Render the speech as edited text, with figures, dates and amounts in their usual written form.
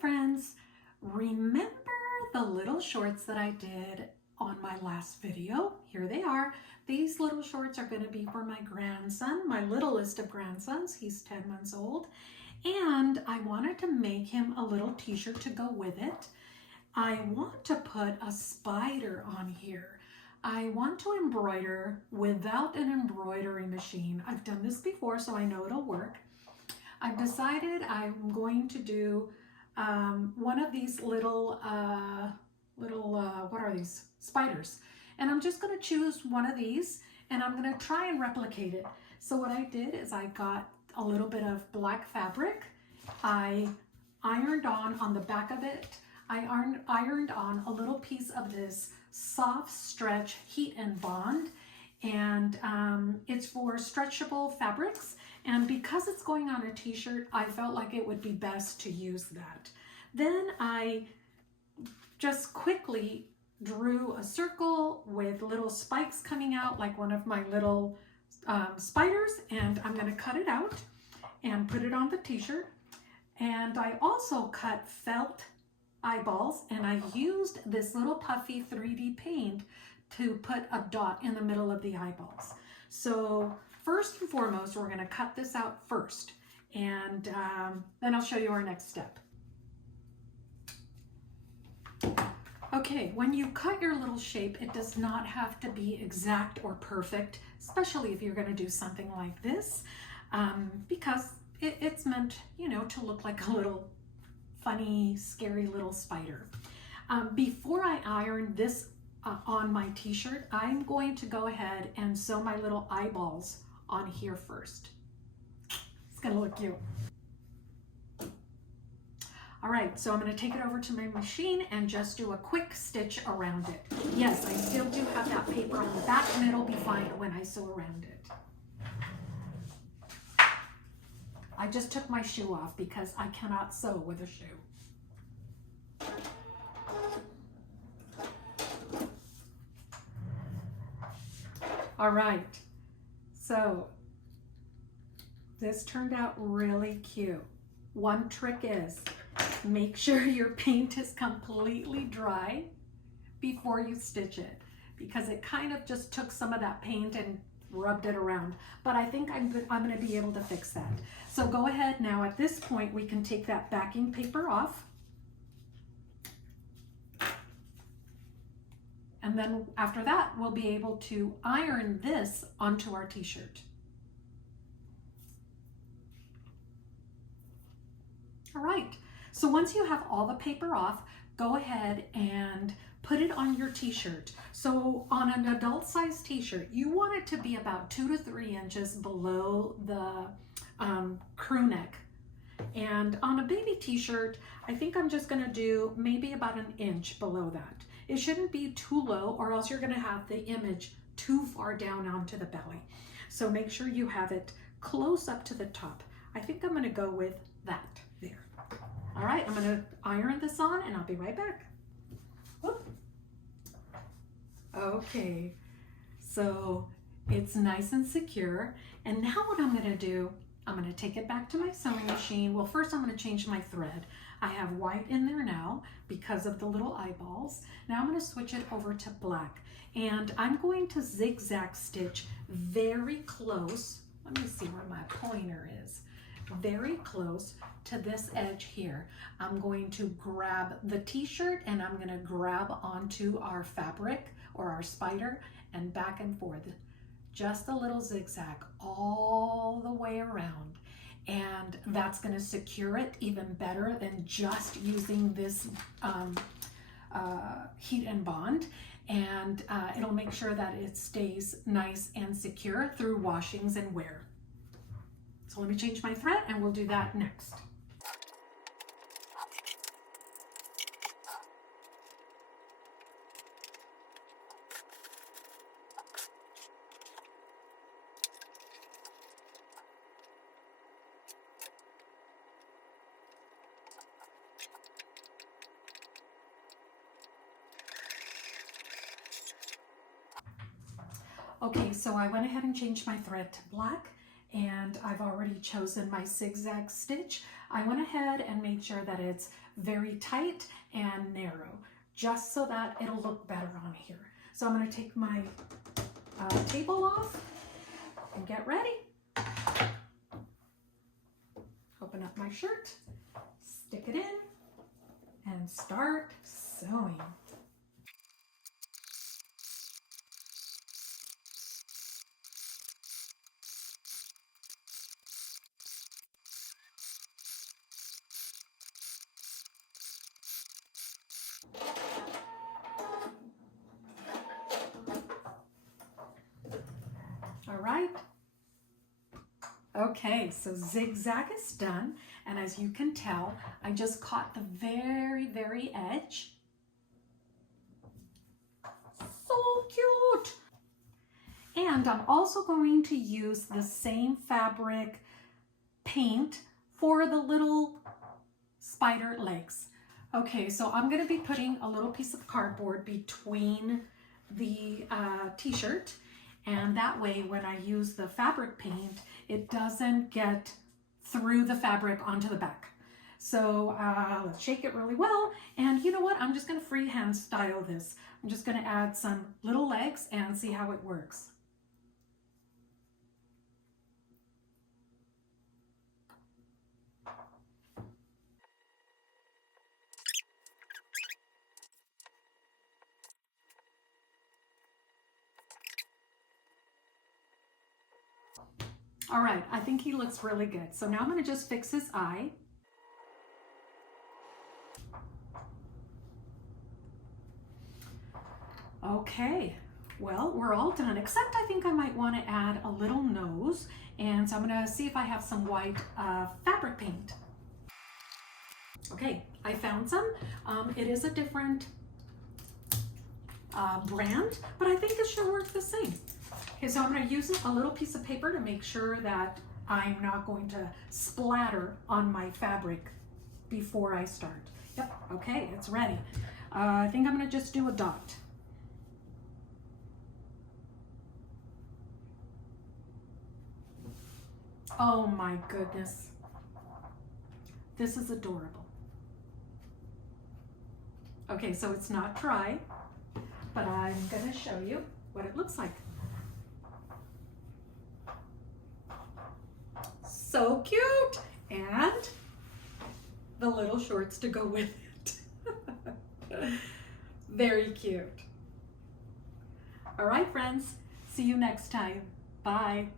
friends, remember the little shorts that I did on my last video? Here they are. These little shorts are going to be for my grandson, my littlest of grandsons. He's 10 months old. And I wanted to make him a little t-shirt to go with it. I want to put a spider on here. I want to embroider without an embroidery machine. I've done this before, so I know it'll work. I've decided I'm going to do one of these little, what are these? Spiders. And I'm just going to choose one of these and I'm going to try and replicate it. So what I did is I got a little bit of black fabric. I ironed on the back of it. I ironed on a little piece of this soft stretch heat and bond, and it's for stretchable fabrics. And because it's going on a t-shirt, I felt like it would be best to use that. Then I just quickly drew a circle with little spikes coming out like one of my little spiders, and I'm going to cut it out and put it on the t-shirt. And I also cut felt eyeballs, and I used this little puffy 3D paint to put a dot in the middle of the eyeballs. So first and foremost, we're going to cut this out first, and then I'll show you our next step. Okay, when you cut your little shape, it does not have to be exact or perfect, especially if you're going to do something like this, because it's meant, you know, to look like a little funny, scary little spider. Before I iron this on my t-shirt, I'm going to go ahead and sew my little eyeballs on here first. It's gonna look cute. All right, so I'm gonna take it over to my machine and just do a quick stitch around it. Yes, I still do have that paper on the back, and it'll be fine when I sew around it. I just took my shoe off because I cannot sew with a shoe. All right, so this turned out really cute. One trick is make sure your paint is completely dry before you stitch it, because it kind of just took some of that paint and rubbed it around, but I think I'm going to be able to fix that. So go ahead now. At this point, we can take that backing paper off, and then after that, we'll be able to iron this onto our t-shirt. All right, so once you have all the paper off, go ahead and put it on your t-shirt. So on an adult size t-shirt, you want it to be about 2 to 3 inches below the crew neck. And on a baby t-shirt, I think I'm just gonna do maybe about 1 inch below that. It shouldn't be too low, or else you're gonna have the image too far down onto the belly. So make sure you have it close up to the top. I think I'm gonna go with that there. All right, I'm gonna iron this on and I'll be right back. Whoop. Okay, so it's nice and secure. And now what I'm gonna do, I'm gonna take it back to my sewing machine. Well, first I'm gonna change my thread. I have white in there now because of the little eyeballs. Now I'm gonna switch it over to black. And I'm going to zigzag stitch very close. Let me see where my pointer is. Very close to this edge here. I'm going to grab the t-shirt and I'm going to grab onto our fabric or our spider and back and forth. Just a little zigzag all the way around. And that's going to secure it even better than just using this heat and bond. And it'll make sure that it stays nice and secure through washings and wear. So let me change my thread and we'll do that next. Okay, so I went ahead and changed my thread to black, and I've already chosen my zigzag stitch. I went ahead and made sure that it's very tight and narrow, just so that it'll look better on here. So I'm going to take my table off and get ready. Open up my shirt, stick it in, and start sewing. All right. Okay, so zigzag is done, and as you can tell, I just caught the very edge. So cute! And I'm also going to use the same fabric paint for the little spider legs. Okay, so I'm going to be putting a little piece of cardboard between the t-shirt, and that way when I use the fabric paint, it doesn't get through the fabric onto the back. So let's shake it really well, and you know what? I'm just going to freehand style this. I'm just going to add some little legs and see how it works. All right, I think he looks really good. So now I'm going to just fix his eye. Okay, well, we're all done, except I think I might want to add a little nose. And so I'm going to see if I have some white fabric paint. Okay, I found some. It is a different brand, but I think it should work the same. Okay, so I'm going to use a little piece of paper to make sure that I'm not going to splatter on my fabric before I start. Yep, okay, it's ready. I think I'm going to just do a dot. Oh my goodness. This is adorable. Okay, so it's not dry, but I'm going to show you what it looks like. So cute! And the little shorts to go with it. Very cute. All right, friends. See you next time. Bye.